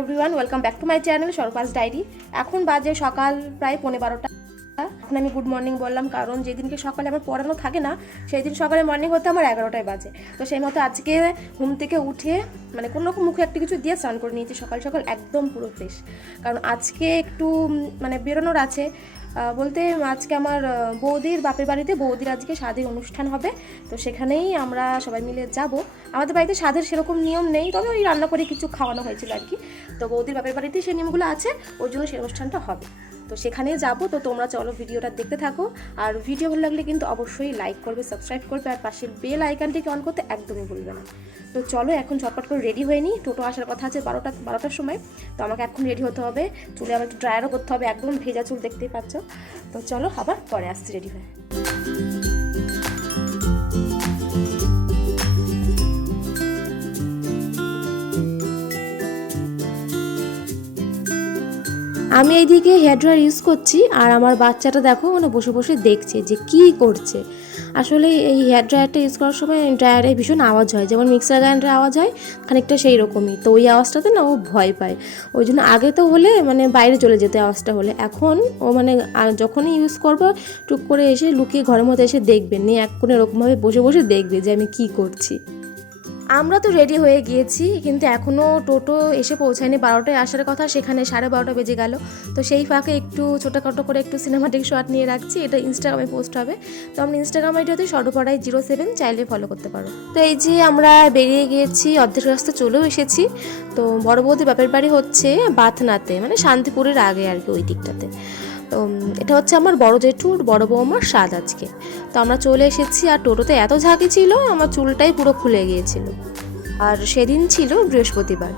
Everyone, welcome back to my channel সরপাস diary. এখন বাজে সকাল প্রায় 11:15। এখন আমি গুড মর্নিং বললাম, কারণ যেদিনকে সকালে আমার পড়ানো থাকে না সেই দিন সকালে মর্নিং হতে আমার 11টায় বাজে। তো সেই মতো আজকে ঘুম থেকে উঠে মানে কোনো রকম মুখে একটা কিছু দিয়ে স্নান করে নিয়েছি সকাল সকাল, একদম পুরো ফ্রেশ। কারণ আজকে একটু মানে বেরোনোর আছে, বলতে আজকে আমার বৌদির বাপের বাড়িতে বৌদির আজকে স্বাদের অনুষ্ঠান হবে। তো সেখানেই আমরা সবাই মিলে যাব। আমাদের বাড়িতে স্বাদের সেরকম নিয়ম নেই, তবে ওই রান্না করে কিছু খাওয়ানো হয়েছিল আর কি। তো বৌদির বাপের বাড়িতে সেই নিয়মগুলো আছে, ওই জন্য সেই অনুষ্ঠানটা হবে। তো সেখানেই যাবো। তো তোমরা চলো ভিডিওটা দেখতে থাকো। আর ভিডিও ভালো লাগলে কিন্তু অবশ্যই লাইক করবে, সাবস্ক্রাইব করবে, আর পাশের বেল আইকনটিকে অন করতে একদমই ভুলবে না। তো চলো এখন ঝটপট করে রেডি হয়ে নিই। টোটো আসার কথা আছে 12টার সময়। তো আমাকে এখন রেডি হতে হবে, চুলে আবার একটু ড্রায়ারও করতে হবে, একদম ভেজা চুল দেখতেই পাচ্ছ। তো চলো আবার পরে আসছি রেডি হয়ে। আমি এইদিকে হেয়ার ড্রায়ার ইউজ করছি, আর আমার বাচ্চাটা দেখো মানে বসে বসে দেখছে যে কি করছে। আসলে এই হেয়ার ড্রায়ারটা ইউজ করার সময় ড্রায়ারে ভীষণ আওয়াজ হয়, যেমন মিক্সার গ্রাইন্ডারের আওয়াজ হয় খানিকটা সেই রকমই। তো ওই আওয়াজটাতে না ও ভয় পায়, ওই জন্য আগে তো হলে মানে বাইরে চলে যেতে আওয়াজটা হলে, এখন ও মানে যখনই ইউজ করবো টুক করে এসে লুকিয়ে ঘরের মধ্যে এসে দেখবে, নিয়ে এক কোণে এরকমভাবে বসে বসে দেখবে যে আমি কি করছি। আমরা তো রেডি হয়ে গিয়েছি, কিন্তু এখনও টোটো এসে পৌঁছায়নি। 12টায় আসার কথা, সেখানে 12:30 বেজে গেল। তো সেই ফাঁকে একটু ছোটোখাটো করে একটু সিনেমাটিক শট নিয়ে রাখছি, এটা ইনস্টাগ্রামে পোস্ট হবে। তো আমরা ইনস্টাগ্রাম আইডিতে সর্বপড়ায় 07 চাইলে ফলো করতে পারো। তো এই যে আমরা বেরিয়ে গিয়েছি, অর্ধেক রাস্তা চলেও এসেছি। তো বড় বৌদি বাপের বাড়ি হচ্ছে বাথনাতে, মানে শান্তিপুরের আগে আর কি, ওই দিকটাতে। তো এটা হচ্ছে আমার বড় জেঠুর বড় বৌমার স্বাদ আজকে। তো আমরা চলে এসেছি, আর টোটোতে এত ঝাঁকি ছিল আমার চুলটাই পুরো খুলে গিয়েছিল। আর সেদিন ছিল বৃহস্পতিবার।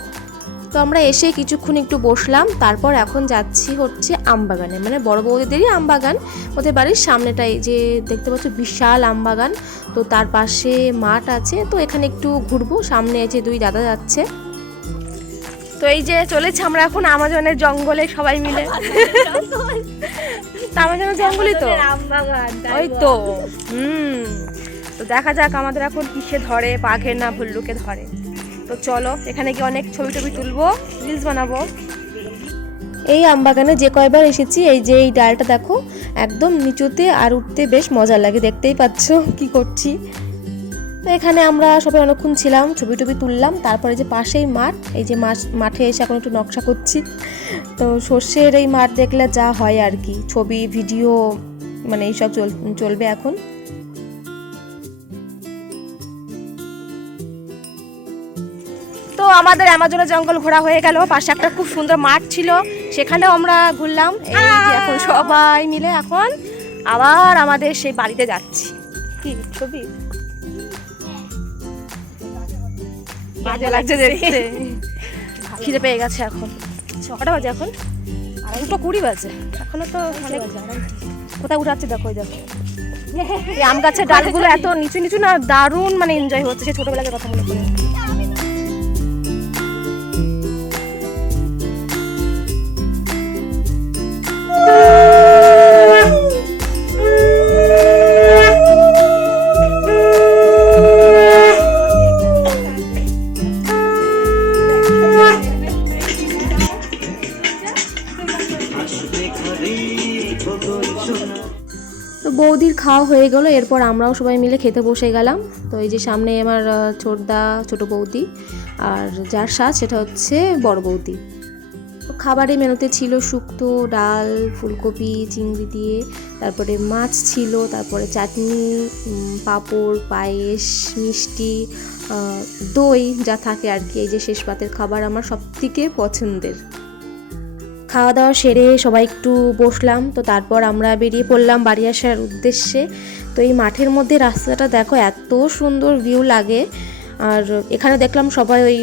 তো আমরা এসে কিছুক্ষণ একটু বসলাম, তারপর এখন যাচ্ছি হচ্ছে আমবাগানে, মানে বড় বৌদিদেরই আমবাগান, ওদের বাড়ির সামনেটাই যে দেখতে পাচ্ছ বিশাল আমবাগান। তো তার পাশে মাঠ আছে, তো এখানে একটু ঘুরবো। সামনে যে দুই দাদা যাচ্ছে। তো এই যে চলেছে আমরা এখন আমাজনের জঙ্গলে সবাই মিলে। আমাজনের জঙ্গলই তো, ওই তো। তো দেখা যাক আমাদের এখন কিসে ধরে, বাঘের না ভল্লুকে ধরে। তো চলো এখানে গিয়ে অনেক ছবি টবি তুলবো, রিলস বানাবো। এই আমবাগানে যে কয়বার এসেছি, এই যে এই ডালটা দেখো একদম নিচুতে, আর উঠতে বেশ মজা লাগে, দেখতেই পাচ্ছ কি করছি। তো এখানে আমরা সবাই অনেকক্ষণ ছিলাম, ছবি টবি তুললাম। তারপরে যে পাশেই মাঠ, এই যে মাঠে এসে এখন একটু নকশা করছি। তো সর্ষের এই মাঠ দেখলে যা হয় আর কি, ছবি ভিডিও মানে এইসব চলবে এখন। তো আমাদের আমাজনের জঙ্গল ঘোরা হয়ে গেল, পাশে একটা খুব সুন্দর মাঠ ছিল, সেখানেও আমরা ঘুরলাম। এই যে এখন সবাই মিলে এখন আবার আমাদের সেই বাড়িতে যাচ্ছি। কি ছবি বাজে লাগছে দেখতে, খিদে পেয়ে গেছে। এখন 6টা বাজে, এখন 2:20 বাজে, এখনো তো কোথায় উঠাচ্ছে দেখো। ওই দেখো এই আম গাছের ডালগুলো এত নিচু নিচু না, দারুণ মানে এনজয় হচ্ছে, সে ছোটবেলার কথা মনে পড়ে। তো বৌদির খাওয়া হয়ে গেল, এরপর আমরাও সবাই মিলে খেতে বসে গেলাম। তো এই যে সামনে আমার ছোটদা, ছোট বৌদি, আর যার স্বাদ সেটা হচ্ছে বড় বৌদি। তো খাবারের মেনুতে ছিল শুক্তো, ডাল, ফুলকপি, চিংড়ি দিয়ে, তারপরে মাছ ছিল, তারপরে চাটনি, পাঁপড়, পায়েস, মিষ্টি, দই যা থাকে আর কি। এই যে শেষ পাতের খাবার আমার সবথেকে পছন্দের। খাওয়া দাওয়া সেরে সবাই একটু বসলাম। তো তারপর আমরা বেরিয়ে পড়লাম বাড়ি আসার উদ্দেশ্যে। তো এই মাঠের মধ্যে রাস্তাটা দেখো এত সুন্দর ভিউ লাগে। আর এখানে দেখলাম সবাই ওই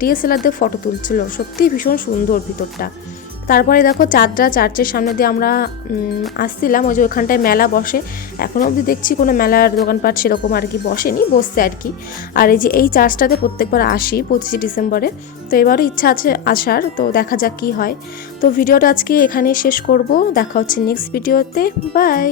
ডিএসএলআর দিয়ে ফটো তুলছিল, সত্যিই ভীষণ সুন্দর ভিতরটা। তারপরে দেখো চার্চের সামনে দিয়ে আমরা আসছিলাম, ওই যে ওখানটায় মেলা বসে। এখনও অবধি দেখছি কোনো মেলার দোকানপাট সেরকম আর কি বসেনি, বসছে আর কি। আর এই যে এই চার্চটাতে প্রত্যেকবার আসি 25 ডিসেম্বরে। তো এবারও ইচ্ছা আছে আসার, তো দেখা যাক কী হয়। তো ভিডিওটা আজকে এখানেই শেষ করব, দেখা হচ্ছে নেক্সট ভিডিওতে, বাই।